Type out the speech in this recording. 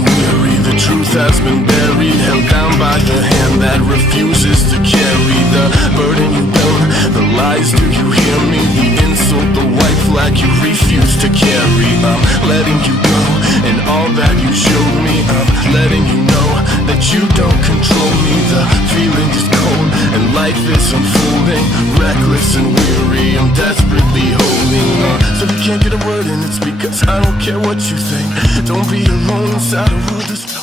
and weary. The truth has been buried, held down by the hand that refuses to carry the burden you built. The lies, do you hear me? The insult, the white flag you refuse to carry. I'm letting you go, and all that you showed me, I'm letting you know that you don't control me. The feeling is cold, and life is unfolding, reckless and weary. I'm desperately holding on. So if you can't get a word in, it's because I don't care what you think. Don't be alone inside a world that's